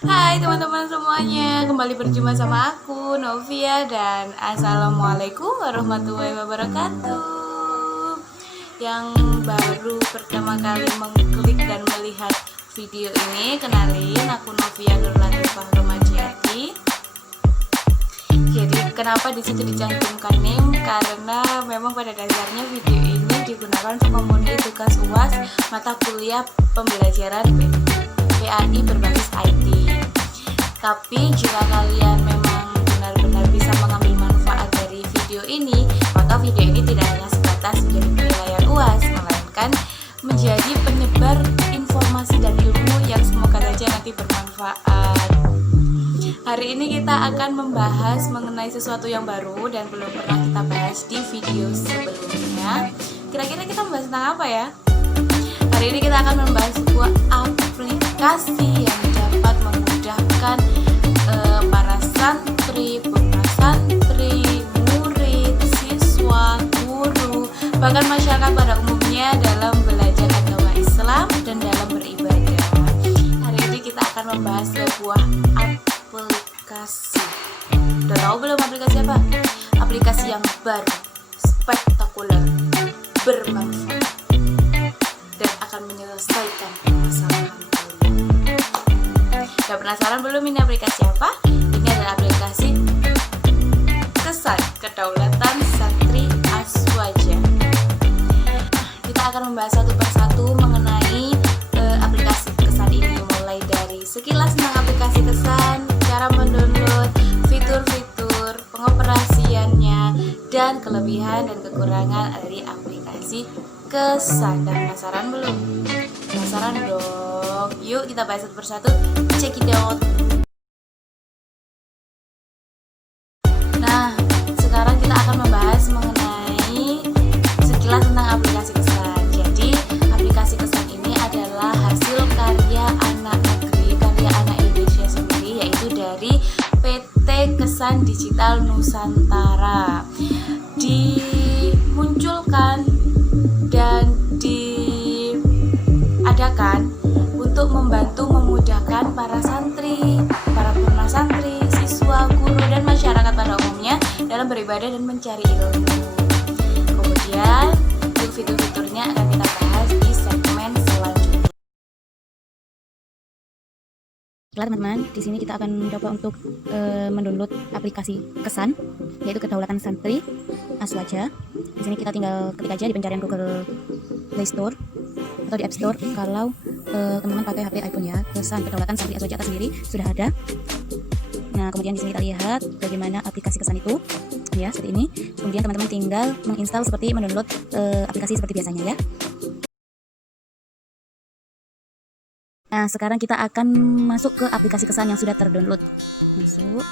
Hai teman-teman semuanya, kembali berjumpa sama aku Novia dan Assalamualaikum warahmatullahi wabarakatuh. Yang baru pertama kali mengklik dan melihat video ini, kenalin aku Novia Nurlatifah Romajiati. Jadi kenapa disitu dicantumkan NIM? Karena memang pada dasarnya video ini digunakan untuk memenuhi tugas UAS mata kuliah pembelajaran PAI berbasis IT. Tapi jika kalian memang benar-benar bisa mengambil manfaat dari video ini, maka video ini tidak hanya sebatas menjadi penilaian UAS, melainkan menjadi penyebar informasi dan ilmu yang semoga saja nanti bermanfaat. Hari ini kita akan membahas mengenai sesuatu yang baru dan belum pernah kita bahas di video sebelumnya. Kira-kira kita membahas tentang apa ya? Hari ini kita akan membahas sebuah aplikasi yang dapat memudahkan para santri, santri, murid, siswa, guru, bahkan masyarakat pada umumnya dalam belajar agama Islam dan dalam beribadah. Hari ini kita akan membahas sebuah aplikasi. Udah tahu belum aplikasi apa? Aplikasi yang baru, spektakuler, bermanfaat, dan akan menyelesaikan permasalahan kalian. Udah penasaran belum ini aplikasi apa? Ini adalah aplikasi Kesan Kedaulatan Santri Aswaja. Kita akan membahas satu persatu mengenai aplikasi Kesan ini, mulai dari sekilas tentang aplikasi Kesan, cara mendownload, fitur-fitur, pengoperasiannya, dan kelebihan dan kekurangan dari aplikasi Kesan. Dan penasaran belum? Penasaran dong. Yuk kita bahas satu persatu. Check it out. Nah, sekarang kita akan membahas mengenai sekilas tentang aplikasi Kesan. Jadi, aplikasi Kesan ini adalah hasil karya anak negeri, karya anak Indonesia sendiri, yaitu dari PT Kesan Digital Nusantara. Dimunculkan dan diadakan untuk membantu memudahkan para santri, para purna santri, siswa, guru, dan masyarakat pada umumnya dalam beribadah dan mencari ilmu. Kemudian untuk fitur-fiturnya akan kita bahas di segmen selanjutnya. Baiklah teman-teman, di sini kita akan mencoba untuk mendownload aplikasi Kesan, yaitu Kedaulatan Santri Aswaja. Di sini kita tinggal ketik aja di pencarian Google Play Store atau di App Store kalau teman-teman pakai HP iPhone ya. Kesan Kedaulatan Santri Aswaja atas sendiri sudah ada. Nah, kemudian di sini kita lihat bagaimana aplikasi Kesan itu, ya seperti ini. Kemudian teman-teman tinggal menginstal seperti mendownload aplikasi seperti biasanya ya. Nah, sekarang kita akan masuk ke aplikasi Kesan yang sudah terdownload. Masuk.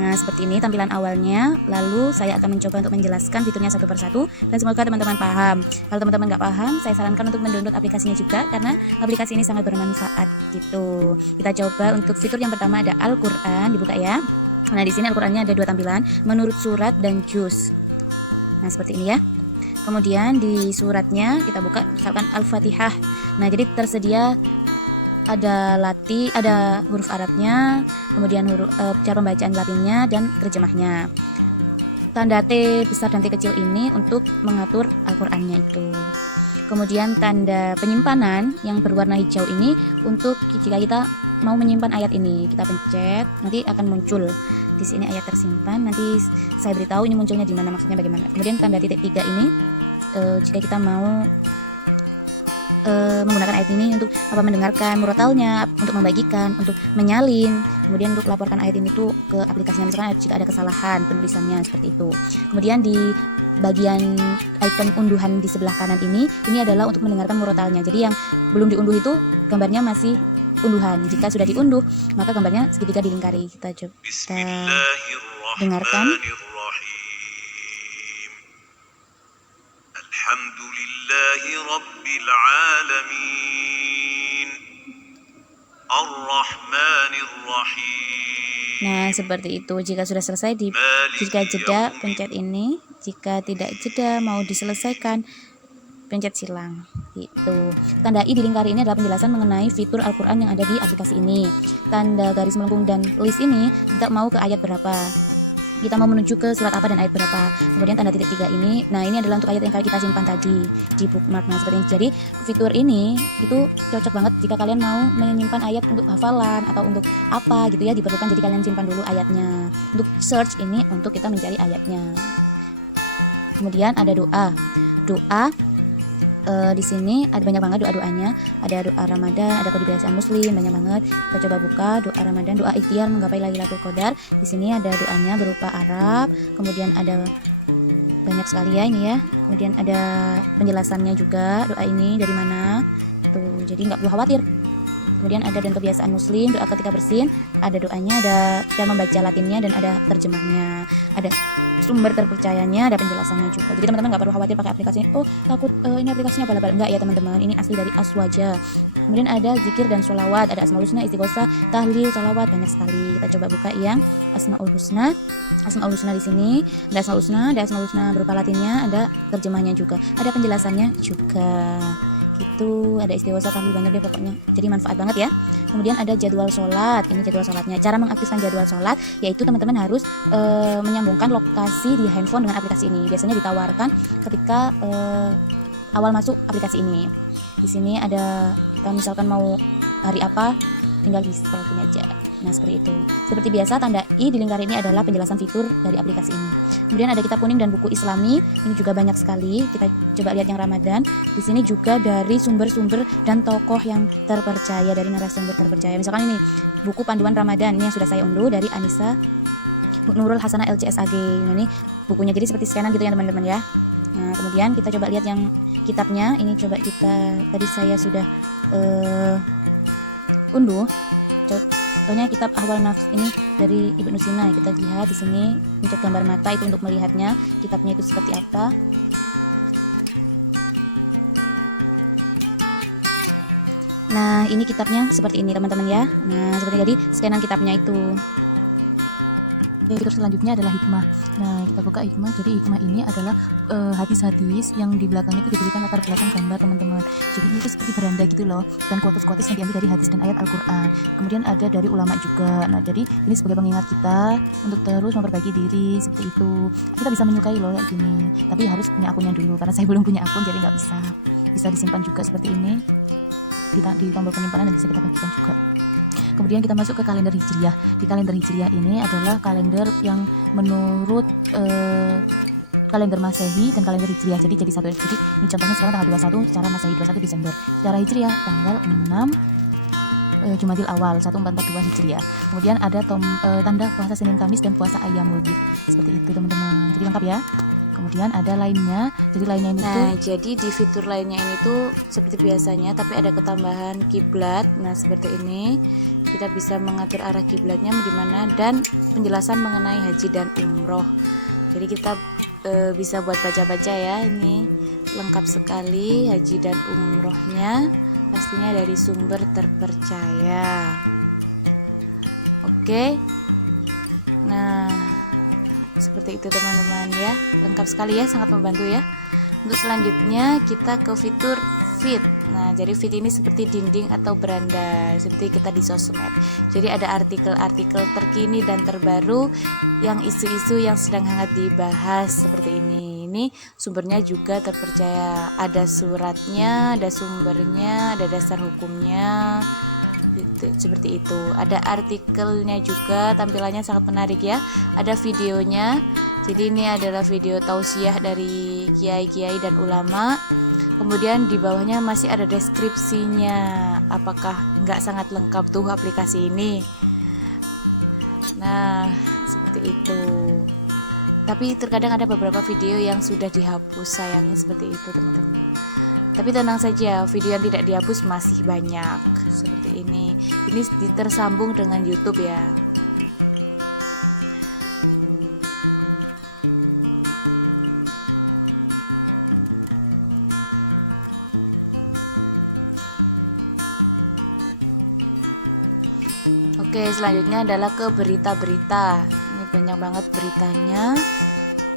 Nah, seperti ini tampilan awalnya. Lalu saya akan mencoba untuk menjelaskan fiturnya satu persatu dan semoga teman-teman paham. Kalau teman-teman nggak paham, saya sarankan untuk mendownload aplikasinya juga karena aplikasi ini sangat bermanfaat gitu. Kita coba untuk fitur yang pertama ada Al-Qur'an, dibuka ya. Nah, di sini Al-Qur'annya ada dua tampilan, menurut surat dan juz. Nah, seperti ini ya. Kemudian di suratnya kita buka misalkan Al-Fatihah. Nah, jadi tersedia ada ada huruf Arabnya, kemudian cara pembacaan Latinnya dan terjemahnya. Tanda T besar dan T kecil ini untuk mengatur Al-Qur'annya itu. Kemudian tanda penyimpanan yang berwarna hijau ini untuk jika kita mau menyimpan ayat ini, kita pencet, nanti akan muncul di sini ayat tersimpan. Nanti saya beritahu ini munculnya di mana, maksudnya bagaimana. Kemudian tanda titik 3 ini jika kita mau menggunakan ayat ini untuk mendengarkan murotalnya, untuk membagikan, untuk menyalin, kemudian untuk laporkan ayat ini tuh ke aplikasinya misalkan jika ada kesalahan penulisannya seperti itu. Kemudian di bagian icon unduhan di sebelah kanan ini adalah untuk mendengarkan murotalnya. Jadi yang belum diunduh itu gambarnya masih unduhan. Jika sudah diunduh maka gambarnya segitiga dilingkari. Kita coba dengarkan. Alhamdulillahi Rabbil Alamin Ar-Rahmanir Rahim. Nah, seperti itu. Jika sudah selesai, jika jeda, pencet ini. Jika tidak jeda, mau diselesaikan, pencet silang. itu. Tanda i di lingkari ini adalah penjelasan mengenai fitur Al-Quran yang ada di aplikasi ini. Tanda garis melengkung dan list ini kita mau ke ayat berapa, kita mau menuju ke surat apa dan ayat berapa. Kemudian tanda titik 3 ini, nah ini adalah untuk ayat yang kita simpan tadi di bookmark. Nah seperti ini. Jadi fitur ini itu cocok banget jika kalian mau menyimpan ayat untuk hafalan atau untuk apa gitu ya, diperlukan. Jadi kalian simpan dulu ayatnya. Untuk search ini untuk kita mencari ayatnya. Kemudian ada doa. Di sini ada banyak banget doa-doanya. Ada doa Ramadan, ada kebiasaan Muslim, banyak banget. Kita coba buka doa Ramadan, doa ikhtiar menggapai Lailatul Qadar. Di sini ada doanya berupa Arab, kemudian ada banyak sekali ya ini ya. Kemudian ada penjelasannya juga doa ini dari mana. Tuh, jadi nggak perlu khawatir. Kemudian ada dan kebiasaan Muslim, doa ketika bersin, ada doanya, ada cara membaca Latinnya dan ada terjemahnya, ada sumber terpercayanya, ada penjelasannya juga. Jadi teman-teman nggak perlu khawatir pakai aplikasi ini. Oh takut ini aplikasinya bala-bala, enggak ya teman-teman. Ini asli dari Aswaja. Kemudian ada zikir dan sholawat, ada Asmaul Husna, istighosah, tahlil, sholawat, banyak sekali. Kita coba buka yang Asmaul Husna. Asmaul Husna di sini ada Asmaul Husna berupa Latinnya, ada terjemahnya juga, ada penjelasannya juga. Itu ada istighosah, tahlil, banyak deh pokoknya. Jadi manfaat banget ya. Kemudian ada jadwal sholat. Ini jadwal sholatnya. Cara mengaktifkan jadwal sholat yaitu teman-teman harus menyambungkan lokasi di handphone dengan aplikasi ini. Biasanya ditawarkan ketika awal masuk aplikasi ini. Di sini ada kita misalkan mau hari apa, tinggal di scroll aja. Nah seperti itu. Seperti biasa tanda i di lingkar ini adalah penjelasan fitur dari aplikasi ini. Kemudian ada kitab kuning dan buku Islami. Ini juga banyak sekali. Kita coba lihat yang Ramadan. Di sini juga dari sumber-sumber dan tokoh yang terpercaya, dari narasumber terpercaya. Misalkan ini buku panduan Ramadan, ini yang sudah saya unduh dari Anissa Nurul Hasanah LCSAG. Ini bukunya, jadi seperti scanan gitu ya teman-teman ya. Nah kemudian kita coba lihat yang kitabnya. Ini coba kita, tadi saya sudah unduh. Contohnya kitab Ahwal Nafs ini dari Ibnu Sina. Kita lihat di sini untuk gambar mata itu untuk melihatnya kitabnya itu seperti apa. Nah ini kitabnya seperti ini teman-teman ya. Nah seperti tadi scanan kitabnya itu. Fitur selanjutnya adalah hikmah. Nah kita buka hikmah. Jadi hikmah ini adalah hadis-hadis yang di belakangnya itu diberikan latar belakang gambar teman-teman. Jadi ini tuh seperti beranda gitu loh, dan quotes-quotes yang diambil dari hadis dan ayat Al-Quran. Kemudian ada dari ulama juga. Nah jadi ini sebagai pengingat kita untuk terus memperbaiki diri seperti itu. Kita bisa menyukai loh kayak gini, tapi harus punya akunnya dulu. Karena saya belum punya akun jadi nggak bisa disimpan juga seperti ini. Kita di tombol penyimpanan dan bisa kita bagikan juga. Kemudian kita masuk ke kalender Hijriah. Di kalender Hijriah ini adalah kalender yang menurut kalender Masehi dan kalender Hijriah. Jadi satu. Jadi ini contohnya sekarang tanggal 21 secara Masehi 21 Desember. Secara Hijriah tanggal 6 Jumadil Awal 1442 Hijriah. Kemudian ada tanda puasa Senin Kamis dan puasa Ayyamul Bid. Seperti itu teman-teman. Jadi lengkap ya. Kemudian ada lainnya. Jadi lainnya ini jadi di fitur lainnya ini tuh seperti biasanya, tapi ada ketambahan kiblat. Nah seperti ini kita bisa mengatur arah kiblatnya di mana dan penjelasan mengenai haji dan umroh. Jadi kita bisa buat baca-baca ya. Ini lengkap sekali haji dan umrohnya, pastinya dari sumber terpercaya. Oke. Nah seperti itu teman-teman ya, lengkap sekali ya, sangat membantu ya. Untuk selanjutnya kita ke fitur feed. Nah jadi feed ini seperti dinding atau beranda, seperti kita di sosmed. Jadi ada artikel-artikel terkini dan terbaru yang isu-isu yang sedang hangat dibahas seperti ini. Ini sumbernya juga terpercaya, ada suratnya, ada sumbernya, ada dasar hukumnya. Seperti itu. Ada artikelnya juga, tampilannya sangat menarik ya. Ada videonya. Jadi ini adalah video tausiah dari kiai-kiai dan ulama. Kemudian di bawahnya masih ada deskripsinya. Apakah nggak sangat lengkap tuh aplikasi ini? Nah seperti itu. Tapi terkadang ada beberapa video yang sudah dihapus, sayangnya seperti itu teman-teman. Tapi tenang saja, video yang tidak dihapus masih banyak. Seperti ini. Ini tersambung dengan YouTube ya. Oke, selanjutnya adalah ke berita-berita. Ini banyak banget beritanya.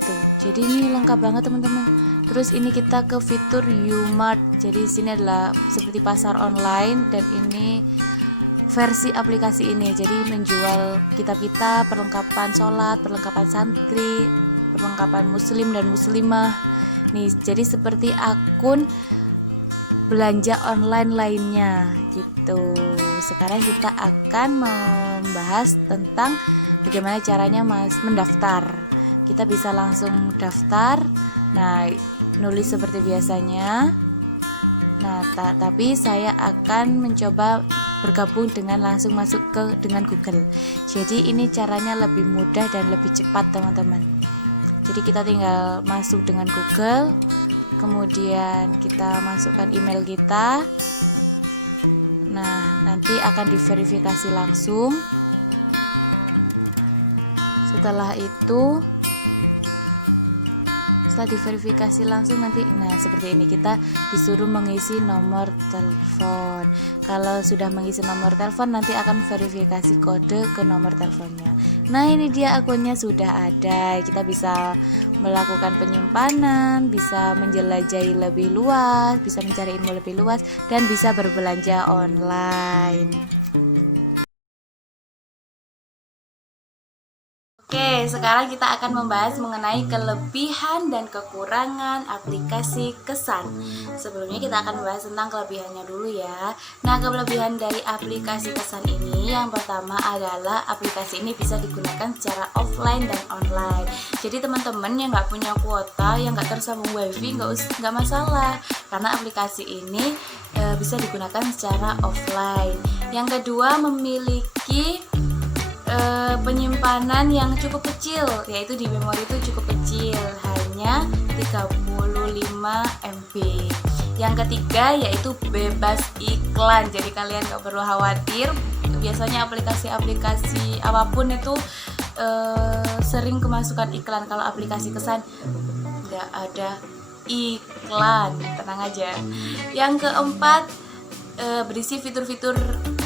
Tuh, jadi ini lengkap banget teman-teman. Terus ini kita ke fitur U-Mart. Jadi sini adalah seperti pasar online dan ini versi aplikasi ini. Jadi menjual kitab-kitab, perlengkapan sholat, perlengkapan santri, perlengkapan muslim dan muslimah. Nih, jadi seperti akun belanja online lainnya gitu. Sekarang kita akan membahas tentang bagaimana caranya mendaftar. Kita bisa langsung daftar. Nah, nulis seperti biasanya. Nah, tapi saya akan mencoba bergabung dengan langsung masuk dengan Google. Jadi ini caranya lebih mudah dan lebih cepat, teman-teman. Jadi kita tinggal masuk dengan Google, kemudian kita masukkan email kita. Nah, nanti akan diverifikasi langsung. Setelah diverifikasi langsung nanti, nah seperti ini, kita disuruh mengisi nomor telepon. Kalau sudah mengisi nomor telepon, nanti akan verifikasi kode ke nomor teleponnya. Nah, ini dia akunnya sudah ada. Kita bisa melakukan penyimpanan, bisa menjelajahi lebih luas, bisa mencari ilmu lebih luas, dan bisa berbelanja online. Oke, sekarang kita akan membahas mengenai kelebihan dan kekurangan aplikasi Kesan. Sebelumnya kita akan membahas tentang kelebihannya dulu ya. Nah, kelebihan dari aplikasi Kesan ini yang pertama adalah aplikasi ini bisa digunakan secara offline dan online. Jadi teman-teman yang nggak punya kuota, yang nggak tersambung wifi, nggak masalah, karena aplikasi ini bisa digunakan secara offline. Yang kedua, memiliki penyimpanan yang cukup kecil, yaitu di memori itu cukup kecil, hanya 35 MB. Yang ketiga yaitu bebas iklan, jadi kalian gak perlu khawatir. Biasanya aplikasi-aplikasi apapun itu sering kemasukan iklan. Kalau aplikasi Kesan gak ada iklan, tenang aja. Yang keempat, berisi fitur-fitur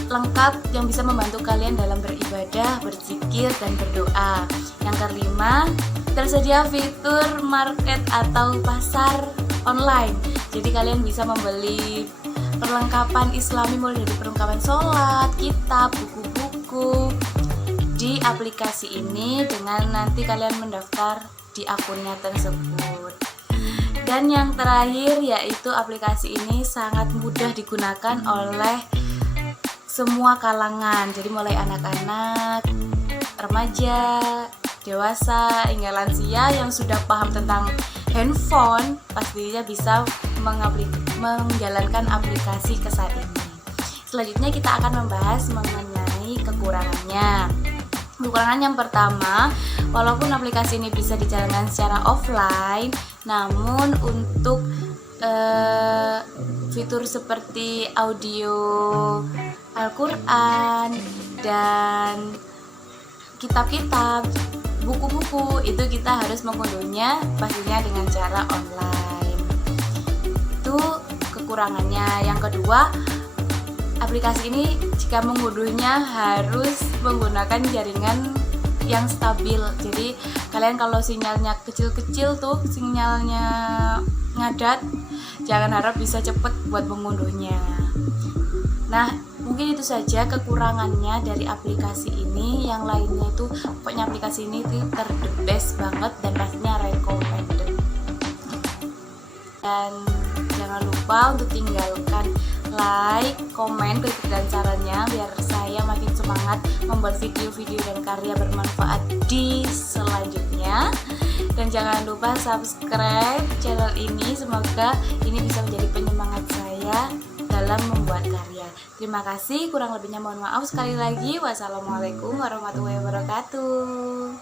lengkap yang bisa membantu kalian dalam beribadah, berzikir, dan berdoa. Yang kelima, tersedia fitur market atau pasar online. Jadi kalian bisa membeli perlengkapan Islami mulai dari perlengkapan sholat, kitab, buku-buku di aplikasi ini dengan nanti kalian mendaftar di akunnya tersebut. Dan yang terakhir yaitu aplikasi ini sangat mudah digunakan oleh semua kalangan, jadi mulai anak-anak, remaja, dewasa, hingga lansia yang sudah paham tentang handphone pastinya bisa menjalankan aplikasi Kesan ini. Selanjutnya kita akan membahas mengenai kekurangannya. Kekurangan yang pertama, walaupun aplikasi ini bisa dijalankan secara offline, namun untuk fitur seperti audio Al-Quran dan kitab-kitab, buku-buku itu kita harus mengunduhnya pastinya dengan cara online. Itu kekurangannya. Yang kedua, aplikasi ini jika mengunduhnya harus menggunakan jaringan yang stabil. Jadi kalian kalau sinyalnya kecil-kecil tuh, sinyalnya ngadat, jangan harap bisa cepet buat mengunduhnya. Nah, mungkin itu saja kekurangannya dari aplikasi ini. Yang lainnya itu pokoknya aplikasi ini tuh the best banget dan pastinya recommended. Dan jangan lupa untuk tinggalkan like, komen, kritik dan sarannya biar saya makin semangat membuat video-video dan karya bermanfaat di selanjutnya. Dan jangan lupa subscribe channel ini, semoga ini bisa menjadi penyemangat saya dalam membuat karya. Terima kasih, kurang lebihnya mohon maaf sekali lagi. Wassalamualaikum warahmatullahi wabarakatuh.